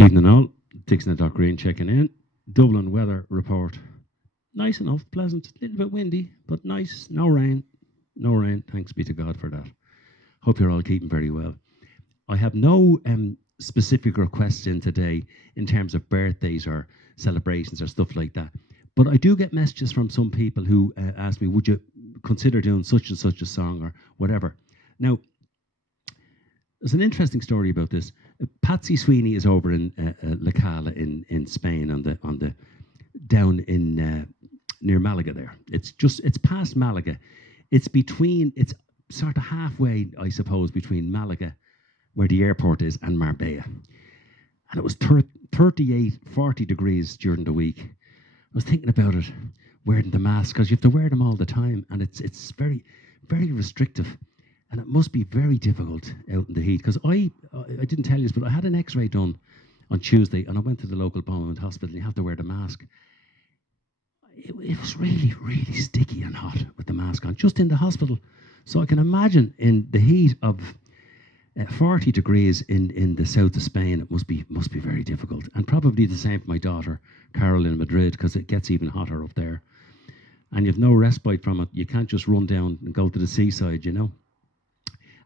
Evening all, Dixon at Dock Green checking in. Dublin weather report. Nice enough, pleasant, a little bit windy, but nice. No rain. No rain, thanks be to God for that. Hope you're all keeping very well. I have no specific requests in today in terms of birthdays or celebrations or stuff like that. But I do get messages from some people who ask me, would you consider doing such and such a song or whatever? Now, there's an interesting story about this. Patsy Sweeney is over in La Cala in Spain on the down in near Malaga there. It's past Malaga. It's sort of halfway, I suppose, between Malaga, where the airport is, and Marbella. And it was 38, 40 degrees during the week. I was thinking about it, wearing the mask, because you have to wear them all the time, and it's very, very restrictive. And it must be very difficult out in the heat, because I didn't tell you this, but I had an X-ray done on Tuesday, and I went to the local Beaumont hospital, and you have to wear the mask. It was really, really sticky and hot with the mask on, just in the hospital. So I can imagine in the heat of 40 degrees in the south of Spain, it must be very difficult. And probably the same for my daughter, Carol, in Madrid, because it gets even hotter up there. And you've no respite from it. You can't just run down and go to the seaside, you know.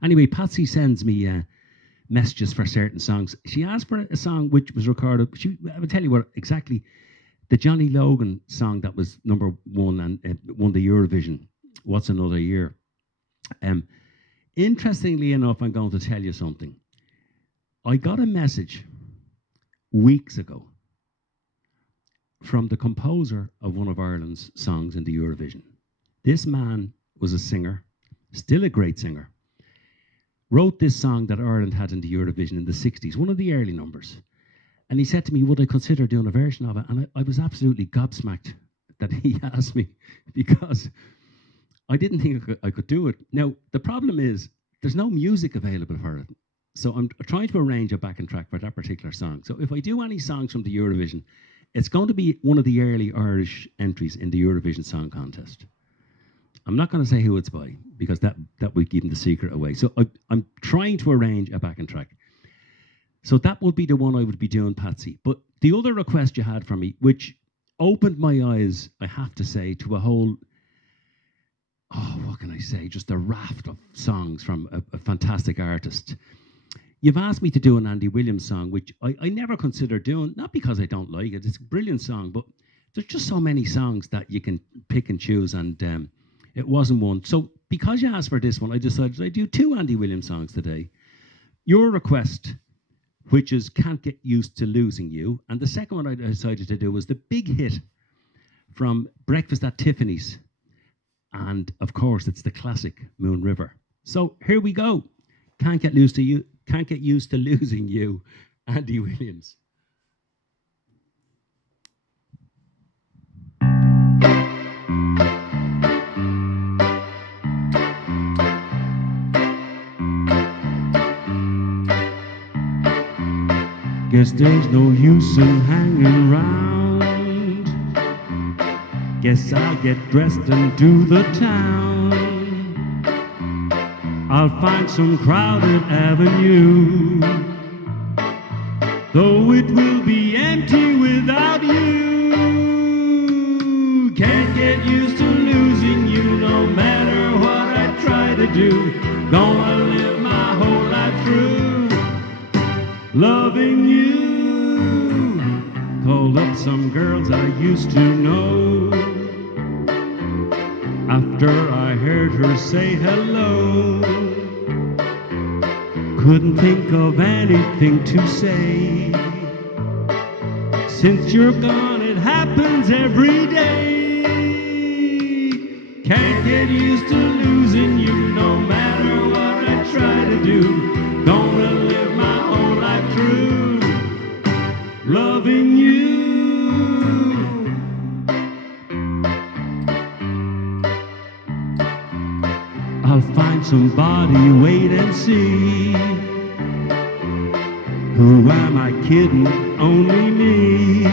Anyway, Patsy sends me messages for certain songs. She asked for a song which was recorded. I will tell you what exactly. The Johnny Logan song that was number one and won the Eurovision, What's Another Year. Interestingly enough, I'm going to tell you something. I got a message weeks ago from the composer of one of Ireland's songs in the Eurovision. This man was a singer, still a great singer. Wrote this song that Ireland had in the Eurovision in the 60s, one of the early numbers. And he said to me, would I consider doing a version of it? And I was absolutely gobsmacked that he asked me, because I didn't think I could do it. Now, the problem is there's no music available for it. So I'm trying to arrange a backing track for that particular song. So if I do any songs from the Eurovision, it's going to be one of the early Irish entries in the Eurovision Song Contest. I'm not going to say who it's by, because that would give the secret away. So I'm trying to arrange a backing track. So that would be the one I would be doing, Patsy. But the other request you had from me, which opened my eyes, I have to say, to a whole, what can I say, just a raft of songs from a fantastic artist. You've asked me to do an Andy Williams song, which I never considered doing, not because I don't like it, it's a brilliant song, but there's just so many songs that you can pick and choose, and it wasn't one. So because you asked for this one, I decided I'd do two Andy Williams songs today. Your request, which is Can't Get Used to Losing You. And the second one I decided to do was the big hit from Breakfast at Tiffany's. And of course, it's the classic Moon River. So here we go. Can't Get Used to Losing You, Andy Williams. Guess there's no use in hanging round. Guess I'll get dressed and do the town. I'll find some crowded avenue, though it will be empty without you. Can't get used to losing you, no matter what I try to do. Gonna live my whole life through loving you. Called up some girls I used to know, after I heard her say hello. Couldn't think of anything to say. Since you're gone, it happens every day. Can't get used to losing you, no matter what I try to do. Gonna live my whole life through loving you. I'll find somebody, wait and see. Who am I kidding? Only me.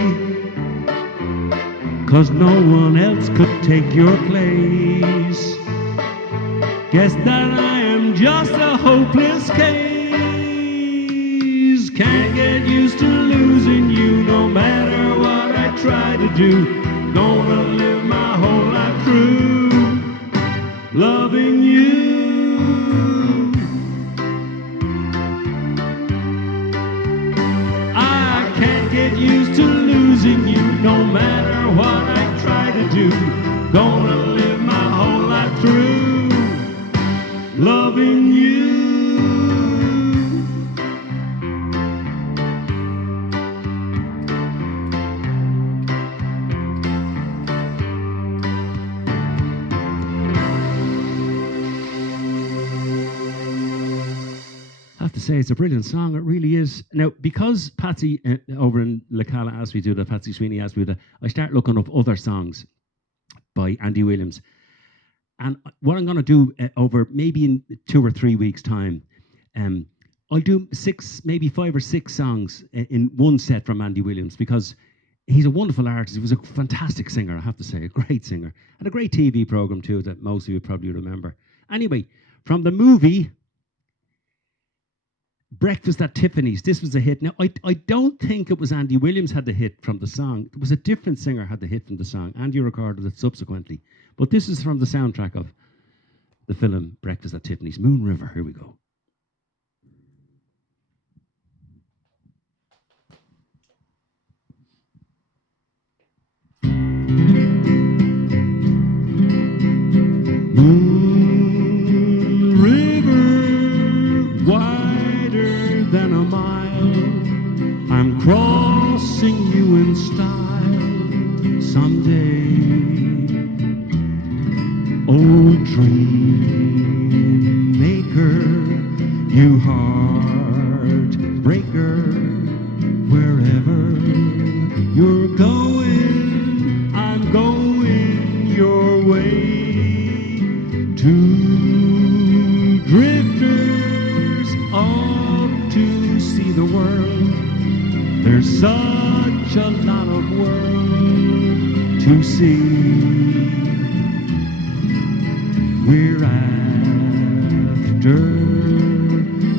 'Cause no one else could take your place. Guess that I am just a hopeless case. Can't get used to losing to do. Gonna live my whole life through loving you. I can't get used to losing you, no matter what I try to do. Gonna live my whole life through loving you. I have to say, it's a brilliant song. It really is. Now, because Patsy over in Lecala asked me to do that, Patsy Sweeney asked me to do that, I start looking up other songs by Andy Williams. And what I'm going to do over maybe in 2 or 3 weeks' time, I'll do 6, maybe 5 or 6 songs in one set from Andy Williams, because he's a wonderful artist. He was a fantastic singer, I have to say, a great singer. And a great TV program too that most of you probably remember. Anyway, from the movie Breakfast at Tiffany's, this was a hit. Now, I don't think it was Andy Williams had the hit from the song. It was a different singer had the hit from the song. Andy recorded it subsequently. But this is from the soundtrack of the film Breakfast at Tiffany's, Moon River. Here we go. Moon River, wider than a mile, I'm crossing you in style someday. Oh, dream maker, you heartbreaker, wherever you're going, I'm going your way. Two drifters off to see the world. There's such a lot of world to see. We're after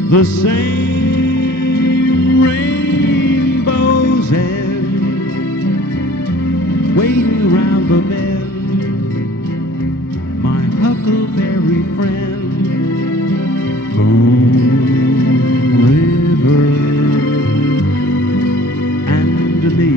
the same rainbow's end, waiting round the bend, my huckleberry friend. Moon River and me.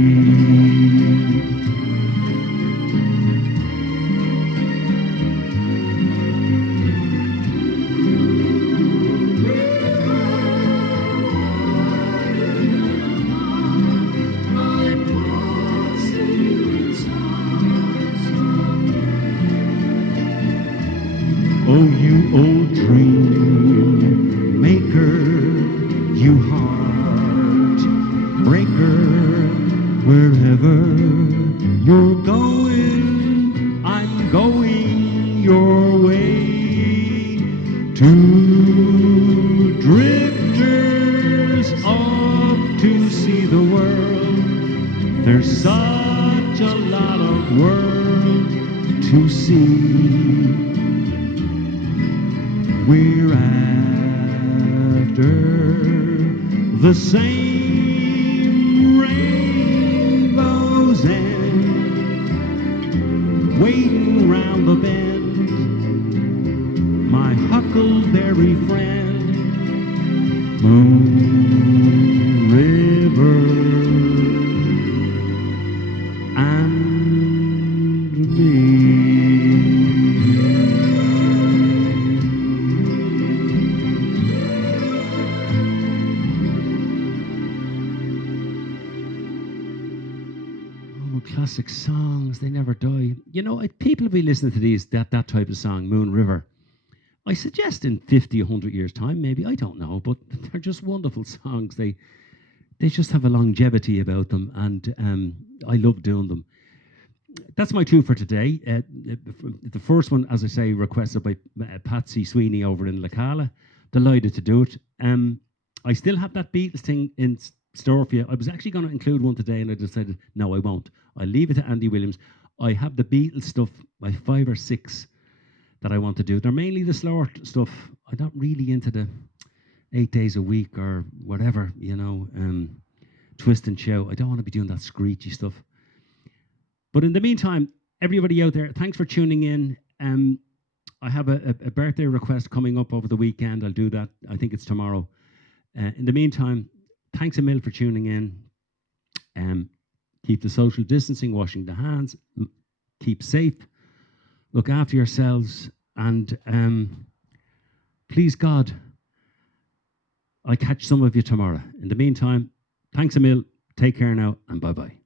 Oh, you old dream maker, you heartbreaker, wherever you're going, I'm going your way. Two drifters off to see the world. There's such a lot of world to see. We're after the same rainbow's end, waiting round the bend, my huckleberry friend. Moon River and me. Classic songs, they never die. You know, people will be listening to that type of song, Moon River. I suggest in 50, 100 years' time, maybe, I don't know, but they're just wonderful songs. They just have a longevity about them, and I love doing them. That's my two for today. The first one, as I say, requested by Patsy Sweeney over in Lecala. Delighted to do it. I still have that Beatles thing in store for you. I was actually going to include one today, and I decided, no, I won't. I'll leave it to Andy Williams. I have the Beatles stuff, by 5 or 6 that I want to do. They're mainly the slower stuff. I'm not really into the 8 days a week or whatever, twist and shout. I don't want to be doing that screechy stuff. But in the meantime, everybody out there, thanks for tuning in. I have a birthday request coming up over the weekend. I'll do that. I think it's tomorrow. In the meantime, thanks a mil for tuning in. Keep the social distancing, washing the hands, keep safe, look after yourselves, and please God, I'll catch some of you tomorrow. In the meantime, thanks a mil, take care now, and bye-bye.